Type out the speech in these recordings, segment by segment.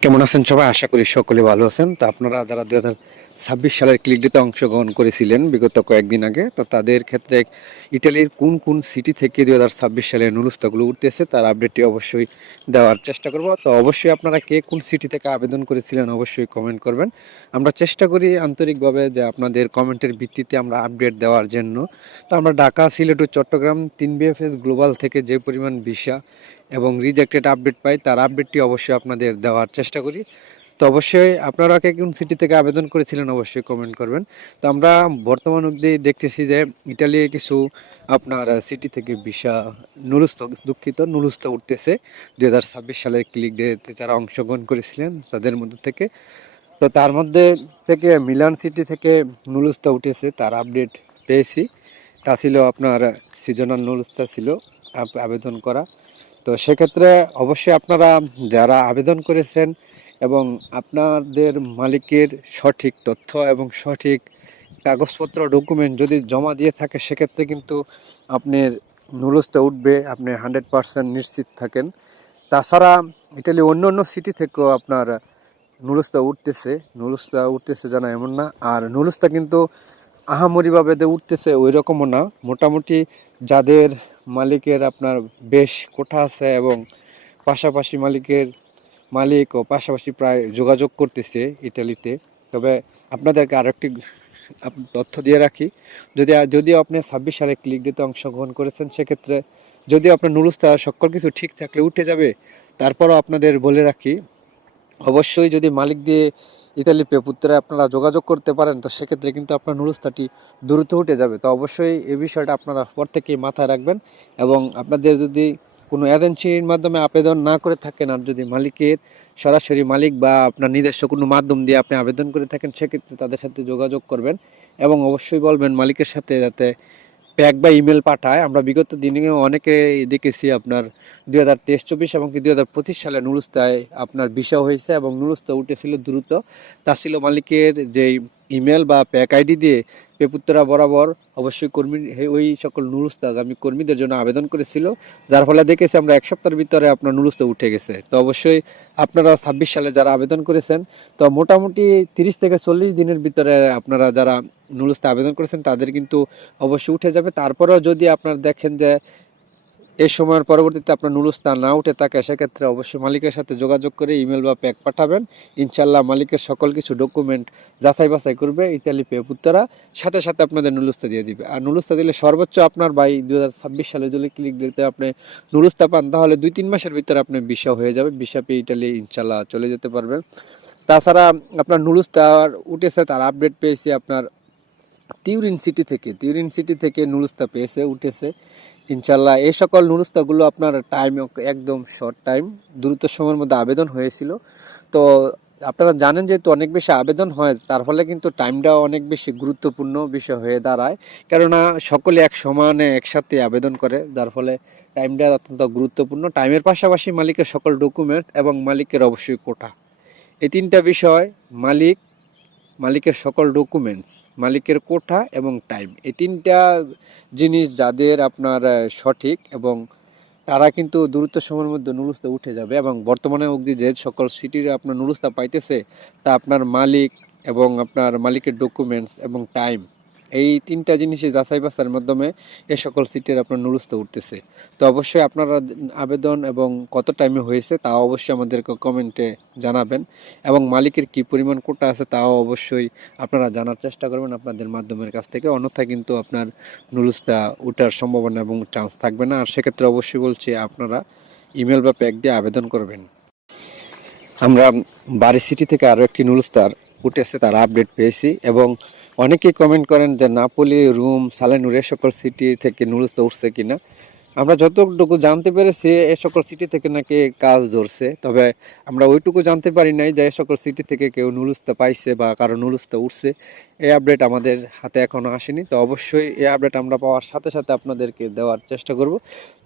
কেমন আছেন সবাই? আশা করি সকলে ভালো আছেন। তো আপনারা যারা হাজার ছাব্বিশ সালের ক্লিক ডেতে অংশগ্রহণ করেছিলেন, বিগত কয়েকদিন আগে, তো তাদের ক্ষেত্রে ইটালির কোন কোন সিটি থেকে দুই হাজার ছাব্বিশ সালের নুরুস্তাগুলো উঠতেছে, তার আপডেটটি অবশ্যই দেওয়ার চেষ্টা করব। তো অবশ্যই আপনারা কে কোন সিটি থেকে আবেদন করেছিলেন অবশ্যই কমেন্ট করবেন। আমরা চেষ্টা করি আন্তরিকভাবে যে আপনাদের কমেন্টের ভিত্তিতে আমরা আপডেট দেওয়ার জন্য। তো আমরা ঢাকা, সিলেট ও চট্টগ্রাম তিন বিএফএস গ্লোবাল থেকে যে পরিমাণ ভিসা এবং রিজেক্টেড আপডেট পাই, তার আপডেটটি অবশ্যই আপনাদের দেওয়ার চেষ্টা করি। তো অবশ্যই আপনারা কে কোন সিটি থেকে আবেদন করেছিলেন অবশ্যই কমেন্ট করবেন। তো আমরা বর্তমান অবধি দেখতেছি যে ইটালি কিছু আপনার সিটি থেকে ভিসা নুরুস্ত দুঃখিত নুরুস্ত উঠতেছে। দুই হাজার ছাব্বিশ সালের ক্লিক ডেতে যারা অংশগ্রহণ করেছিলেন, তাদের মধ্যে থেকে। তো তার মধ্যে থেকে মিলান সিটি থেকে নুরুস্তা উঠেছে, তার আপডেট পেয়েছি। তা ছিল আপনার সিজনাল নুরুস্তা ছিল আবেদন করা। তো সেক্ষেত্রে অবশ্যই আপনারা যারা আবেদন করেছেন এবং আপনাদের মালিকের সঠিক তথ্য এবং সঠিক কাগজপত্র ডকুমেন্ট যদি জমা দিয়ে থাকে, সেক্ষেত্রে কিন্তু আপনার নুরুস্তে উঠবে, আপনি হান্ড্রেড পারসেন্ট নিশ্চিত থাকেন। তাছাড়া ইটালি অন্য অন্য সিটি থেকেও আপনার নুরুস্তা উঠতেছে নুরুস্তা উঠতেছে জানা এমন না। আর নুরুস্তা কিন্তু আহামরিভাবে উঠতেছে ওই রকমও না। মোটামুটি যাদের মালিকের আপনার বেশ কোঠা আছে এবং পাশাপাশি মালিকের মালিক ও পাশাপাশি প্রায় যোগাযোগ করতেছে ইটালিতে। তবে আপনাদেরকে আরেকটি আপ- তথ্য দিয়ে রাখি, যদি যদিও আপনি ছাব্বিশ সালে ক্লিক দিতে অংশগ্রহণ করেছেন, সেক্ষেত্রে যদিও আপনার নুরুস্তা সকল কিছু ঠিক থাকলে উঠে যাবে, তারপরও আপনাদের বলে রাখি, অবশ্যই যদি মালিক দিয়ে ইতালি পেপুত্রে আপনারা যোগাযোগ করতে পারেন, তো সেক্ষেত্রে কিন্তু আপনার নুরুস্তাটি দ্রুত উঠে যাবে। তো অবশ্যই এই বিষয়টা আপনারা পর থেকেই মাথায় রাখবেন এবং আপনাদের যদি কোনো এজেন্সির মাধ্যমে আবেদন না করে থাকেন আর যদি মালিকের সরাসরি মালিক বা আপনার নিজস্ব কোনো মাধ্যম দিয়ে আপনি আবেদন করে থাকেন, সেক্ষেত্রে তাদের সাথে যোগাযোগ করবেন এবং অবশ্যই বলবেন মালিকের সাথে যাতে প্যাক বা ইমেল পাঠায়। আমরা বিগত দিনে অনেকে দেখেছি আপনার দুই হাজার তেইশ চব্বিশ এবং দুই হাজার পঁচিশ সালে নুরুস্তায় আপনার বিষয় হয়েছে এবং নুরুস্তা উঠেছিল দ্রুত। তা ছিল মালিকের যেই ইমেল বা প্যাক আইডি দিয়ে পেপুত্তরা বরাবর অবশ্যই কর্মী ওই সকল নুরুস্তাগামী কর্মীদের জন্য আবেদন করেছিল, যার ফলে দেখেছি আমরা এক সপ্তাহের ভিতরে আপনার নুরুস্তা উঠে গেছে। তো অবশ্যই আপনারা ছাব্বিশ সালে যারা আবেদন করেছেন, তো মোটামুটি তিরিশ থেকে চল্লিশ দিনের ভিতরে আপনারা যারা নুরুস্তা আবেদন করেছেন, তাদের কিন্তু অবশ্যই উঠে যাবে। তারপরেও যদি আপনারা দেখেন যে এই সময়ের পরবর্তীতে আপনার নুরুস্তা না উঠে থাকে সেক্ষেত্রে অবশ্যই মালিকের সাথে যোগাযোগ করে ইমেল বা প্যাক পাঠাবেন। ইনশাল্লাহ মালিকের সকল কিছু ডকুমেন্ট যাচাই বাছাই করবে ইতালি পে পুত্তরা। সাথে সাথে আপনাদের নুরুস্তা দিয়ে দিবে। আর নুরুস্তা দিলে সর্বোচ্চ আপনার বাই দু হাজার ছাব্বিশ সালে যদি ক্লিক দিতে আপনি নুরুস্তা পান, তাহলে দুই তিন মাসের ভিতরে আপনার ভিসা হয়ে যাবে। ভিসা পেয়ে ইটালি ইনশাল্লাহ চলে যেতে পারবেন। তাছাড়া আপনার নুরুস্তা উঠেছে, তার আপডেট পেয়েছি আপনার তিউরিন সিটি থেকে। তিউরিন সিটি থেকে নুরুস্তা পেয়েছে, উঠেছে। ইনশাল্লাহ এই সকল নুরুস্তাগুলো আপনার টাইম একদম শর্ট টাইম দ্রুত সময়ের মধ্যে আবেদন হয়েছিল। তো আপনারা জানেন যেহেতু অনেক বেশি আবেদন হয়, তার ফলে কিন্তু টাইমটা অনেক বেশি গুরুত্বপূর্ণ বিষয় হয়ে দাঁড়ায়। কেননা সকলে এক সমানে একসাথে আবেদন করে, যার ফলে টাইমটা অত্যন্ত গুরুত্বপূর্ণ। টাইমের পাশাপাশি মালিকের সকল ডকুমেন্ট এবং মালিকের অবশ্যই কোটা এই তিনটা বিষয়, মালিক মালিকের সকল ডকুমেন্টস মালিকের কোঠা এবং টাইম এই তিনটা জিনিস যাদের আপনার সঠিক এবং তারা কিন্তু দ্রুত সময়ের মধ্যে নুরুস্তা উঠে যাবে এবং বর্তমানে অবধি যে সকল সিটির আপনার নুরুস্তা পাইতেছে, তা আপনার মালিক এবং আপনার মালিকের ডকুমেন্টস এবং টাইম এই তিনটা জিনিসই যাচাই বাছাইয়ের মাধ্যমে এই সকল সিটের আপনার নুরুস্তা উঠতেছে। তো অবশ্যই আপনারা আবেদন এবং কত টাইমে হয়েছে তাও অবশ্যই আমাদেরকে কমেন্টে জানাবেন এবং মালিকের কি পরিমাণ কোটা আছে তাও অবশ্যই আপনারা জানার চেষ্টা করবেন আপনাদের মাধ্যমের কাছ থেকে। অন্যথা কিন্তু আপনার নুরুস্তা উঠার সম্ভাবনা এবং চান্স থাকবে না। আর সেক্ষেত্রে অবশ্যই বলছি আপনারা ইমেল বা প্যাক দিয়ে আবেদন করবেন। আমরা বাড়ি সিটি থেকে আরও একটি নুরুস্তার উঠেছে, তার আপডেট পেয়েছি এবং অনেকেই কমেন্ট করেন যে নাপোলি, রুম সালেনুর এ সকল সিটি থেকে নুরুস্তা উঠছে কিনা। আমরা যতটুকু জানতে পেরেছি, এ সকল সিটি থেকে নাকি কাজ ধরছে। তবে আমরা ওইটুকু জানতে পারি নাই যে এ সকল সিটি থেকে কেউ নুরুস্তা পাইছে বা কারও নুরুস্তা উঠছে। এই আপডেট আমাদের হাতে এখনও আসেনি। তো অবশ্যই এই আপডেট আমরা পাওয়ার সাথে সাথে আপনাদেরকে দেওয়ার চেষ্টা করব।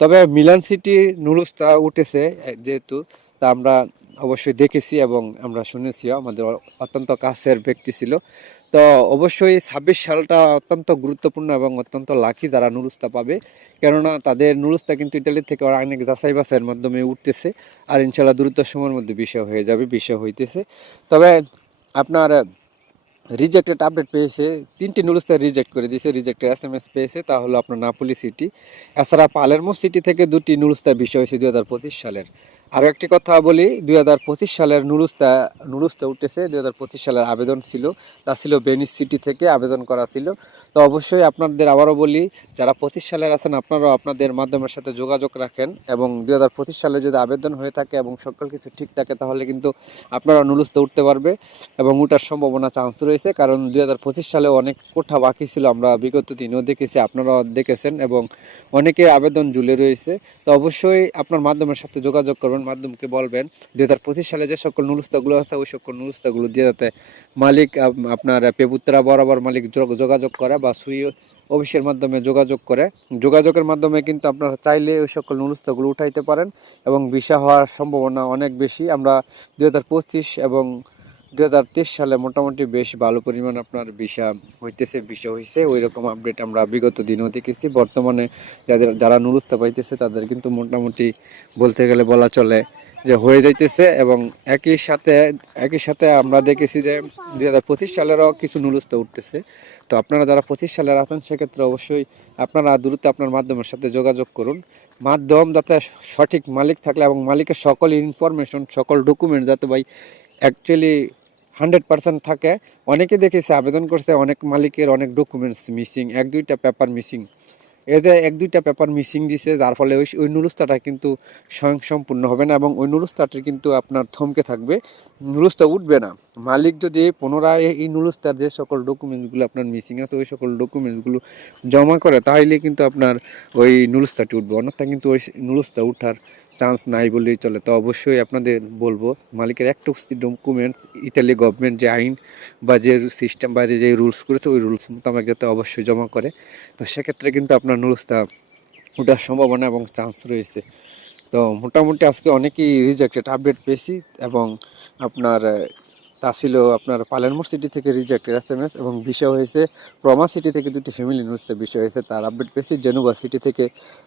তবে মিলান সিটি নুরুস্তা উঠেছে যেহেতু, তা আমরা অবশ্যই দেখেছি এবং আমরা শুনেছি, আমাদের অত্যন্ত কাছের ব্যক্তি ছিল। তো অবশ্যই ছাব্বিশ সালটা অত্যন্ত গুরুত্বপূর্ণ এবং অত্যন্ত লাকি যারা নুরুস্তা পাবে। কেননা তাদের নুরুস্তা কিন্তু ইটালি থেকে ওরা অনেক যাচাই বাছাইয়ের মাধ্যমে উঠতেছে আর ইনশাল্লাহ দ্রুত সময়ের মধ্যে বিষয় হয়ে যাবে, বিষয় হইতেছে। তবে আপনার রিজেক্টেড আপডেট পেয়েছে, তিনটি নুরুস্তা রিজেক্ট করে দিয়েছে রিজেক্টেড এস এম এস পেয়েছে, তা হলো আপনার নাপোলি সিটি এছাড়া পালেরমো সিটি থেকে দুটি নুরুস্তা বিষয় হয়েছে দুই হাজার পঁচিশ সালের। আরও একটি কথা বলি, দুই হাজার পঁচিশ সালের নুরুস্তা নুরুস্তা উঠেছে, দুই হাজার পঁচিশ সালের আবেদন ছিল, তা ছিল বেনিস সিটি থেকে আবেদন করা ছিল। তো অবশ্যই আপনাদের আবারও বলি, যারা পঁচিশ সালের আছেন, আপনারাও আপনাদের মাধ্যমের সাথে যোগাযোগ রাখেন এবং দুই হাজার পঁচিশ সালে যদি আবেদন হয়ে থাকে এবং সকল কিছু ঠিক থাকে, তাহলে কিন্তু আপনারা নুরুস্তা উঠতে পারবে এবং ওঠার সম্ভাবনা চান্স রয়েছে। কারণ দুই হাজার পঁচিশ সালে অনেক কোঠা বাকি ছিল, আমরা বিগত দিনেও দেখেছি, আপনারাও দেখেছেন এবং অনেকে আবেদন ঝুলে রয়েছে। তো অবশ্যই আপনার মাধ্যমের সাথে যোগাযোগ করবেন। মাধ্যমকে বলবেন, দুই হাজার পঁচিশ সালে যে সকল নুরুস্তাগুলো আছে, ওই সকল নুরুস্তাগুলো দিয়ে যাতে মালিক আপনার পেপুত্রা বরাবর মালিক যোগাযোগ করে বা সুই অফিসের মাধ্যমে যোগাযোগ করে। যোগাযোগের মাধ্যমে কিন্তু আপনারা চাইলে ওই সকল নুরুস্তাগুলো উঠাইতে পারেন এবং ভিসা হওয়ার সম্ভাবনা অনেক বেশি। আমরা দুই হাজার পঁচিশ এবং দুই হাজার তেইশ সালে মোটামুটি বেশ ভালো পরিমাণ আপনার ভিসা হইতেছে ভিসা হয়েছে ওই রকম আপডেট আমরা বিগত দিনেও দেখেছি। বর্তমানে যাদের, যারা নুরুস্তা পাইতেছে, তাদের কিন্তু মোটামুটি বলতে গেলে বলা চলে যে হয়ে যাইতেছে এবং একই সাথে একই সাথে আমরা দেখেছি যে দুই হাজার পঁচিশ সালেরও কিছু নুরুস্তা উঠতেছে। তো আপনারা যারা পঁচিশ সালের আছেন, সেক্ষেত্রে অবশ্যই আপনারা দ্রুত আপনার মাধ্যমের সাথে যোগাযোগ করুন। মাধ্যম যাতে সঠিক মালিক থাকলে এবং মালিকের সকল ইনফরমেশন সকল ডকুমেন্ট যাতে ভাই অ্যাকচুয়ালি হান্ড্রেড পার্সেন্ট থাকে। অনেকে দেখেছে, আবেদন করছে, অনেক মালিকের অনেক ডকুমেন্টস মিসিং এক দুইটা পেপার মিসিং এতে এক দুইটা পেপার মিসিং দিছে, যার ফলে ওই ওই নুরুস্তাটা কিন্তু স্বয়ং সম্পূর্ণ হবে না এবং ওই নুরুস্তাটি কিন্তু আপনার থমকে থাকবে। নুরুস্তা উঠবে না। মালিক যদি পুনরায় এই নুরুস্তার যে সকল ডকুমেন্টসগুলো আপনার মিসিং আছে, ওই সকল ডকুমেন্টসগুলো জমা করে, তাহলে কিন্তু আপনার ওই নুরুস্তাটি উঠবে। অন্যথা কিন্তু ওই নুরুস্তা উঠার চান্স নাই বললেই চলে। তো অবশ্যই আপনাদের বলব, মালিকের একটা ডকুমেন্ট ইতালি গভর্নমেন্ট যে আইন বা যে সিস্টেম বা যে রুলস করেছে, ওই রুলস মোতাবেক যাতে অবশ্যই জমা করে। তো সেক্ষেত্রে কিন্তু আপনার নুলসটা ওঠার সম্ভাবনা এবং চান্স রয়েছে। তো মোটামুটি আজকে অনেকেই রিজেক্টেড আপডেট পেয়েছি এবং আপনার তা ছিল আপনার পালেনমোর সিটি থেকে রিজেক্টেড এস এম এস এবং বিষয় হয়েছে প্রমা সিটি থেকে দুটি ফ্যামিলি নিউজটা বিষয় হয়েছে, তার আপডেট পেয়েছি জেনুবা সিটি থেকে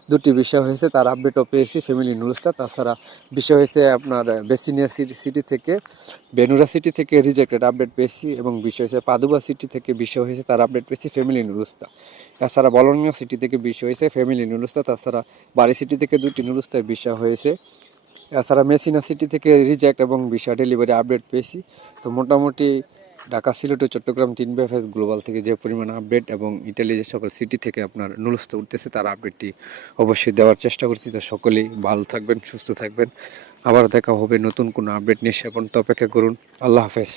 দুটি বিষয় হয়েছে, তার আপডেটও পেয়েছি ফ্যামিলি নিউজটা তাছাড়া বিষয় হয়েছে আপনার বেসিনিয়া সিটি সিটি থেকে বেনুরা সিটি থেকে রিজেক্টেড আপডেট পেয়েছি এবং বিষয় হয়েছে পাদুবা সিটি থেকে বিষয় হয়েছে, তার আপডেট পেয়েছি ফ্যামিলি নুরুস্তা তাছাড়া বলনীয় সিটি থেকে বিষয় হয়েছে ফ্যামিলি নুরুস্তা তাছাড়া বাড়ি সিটি থেকে দুটি নুরুস্তার বিষয় হয়েছে। এছাড়া মেসিনা সিটি থেকে রিজেক্ট এবং ভিসা ডেলিভারি আপডেট পেয়েছি। তো মোটামুটি ঢাকা, সিলেট ও চট্টগ্রাম তিন বিএফএস গ্লোবাল থেকে যে পরিমাণ আপডেট এবং ইটালি যে সকল সিটি থেকে আপনার নুলস্থ উঠতেছে, তার আপডেটটি অবশ্যই দেওয়ার চেষ্টা করছি। তো সকলেই ভালো থাকবেন, সুস্থ থাকবেন। আবার দেখা হবে নতুন কোনো আপডেট নিয়ে সে অপেক্ষা করুন। আল্লাহ হাফেজ।